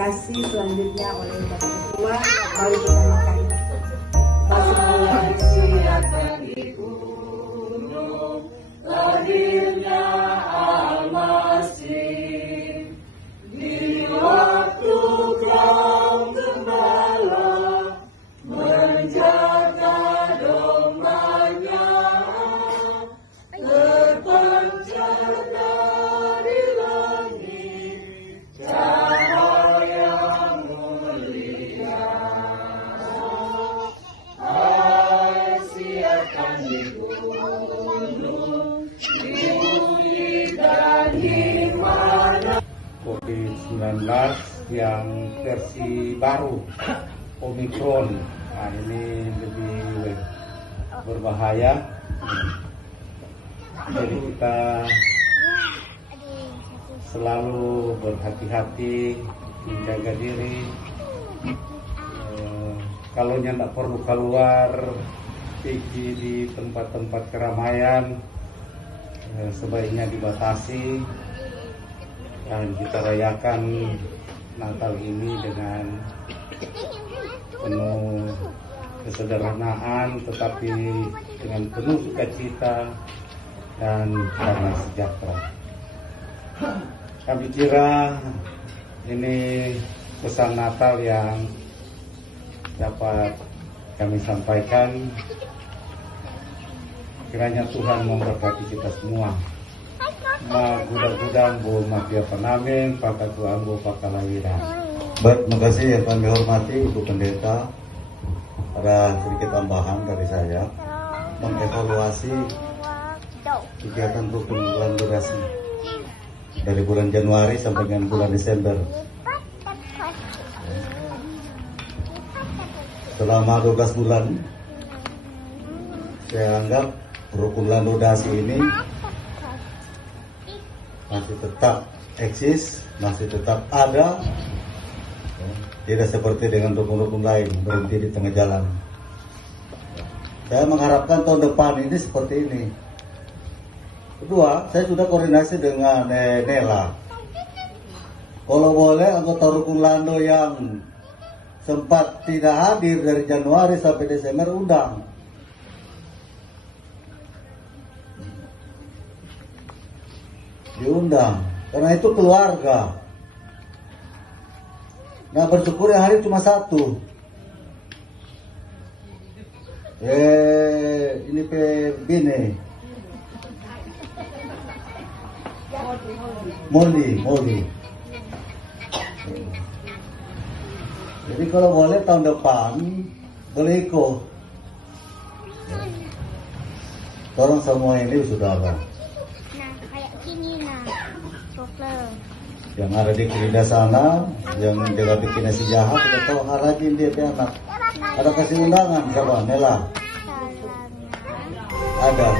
kasih selanjutnya oleh Bapak Ketua. Mari kita makan. Silakan di gunung, lahirnya Al-Masih. Di waktu kau gembala menjaga dombanya, terpancar dari langit cahaya mulia. Hai, siarkan di gunung, di bumi dan di mana. COVID-19 yang versi baru Omicron. Nah, ini lebih berbahaya. Jadi kita selalu berhati-hati, menjaga diri. Kalau tidak perlu keluar, pergi di tempat-tempat keramaian, sebaiknya dibatasi. Dan kita rayakan Natal ini dengan penuh kesederhanaan, tetapi dengan penuh sukacita dan damai sejahtera. Kami kira ini pesan Natal yang dapat kami sampaikan. Kiranya Tuhan memberkati kita semua. Gudang-gudang bu mafia penamin, pakatu ambu pakalawira. Baik, terima kasih yang kami hormati Ibu Pendeta. Ada sedikit tambahan dari saya mengevaluasi kegiatan rukun bulan durasi dari bulan Januari sampai dengan bulan Desember. Selama 12 bulan saya anggap rukun landodasi ini masih tetap eksis, masih tetap ada, tidak seperti dengan rukun-rukun lain berhenti di tengah jalan. Saya mengharapkan tahun depan ini seperti ini. Kedua, saya sudah koordinasi dengan Nela. Kalau boleh anggota rukun Lando yang sempat tidak hadir dari Januari sampai Desember undang. Diundang, karena itu keluarga. Nah, bersyukur yang hari cuma satu. Ini Bine Moldi. Jadi kalau boleh tahun depan boleh ikut. Orang semua ini sudah ada. Yang ada di Krida sana, yang jaga bikin nasi jahat, kita tahu harajin dia pe anak. Ada kasih undangan, siapa? Nela. Ada.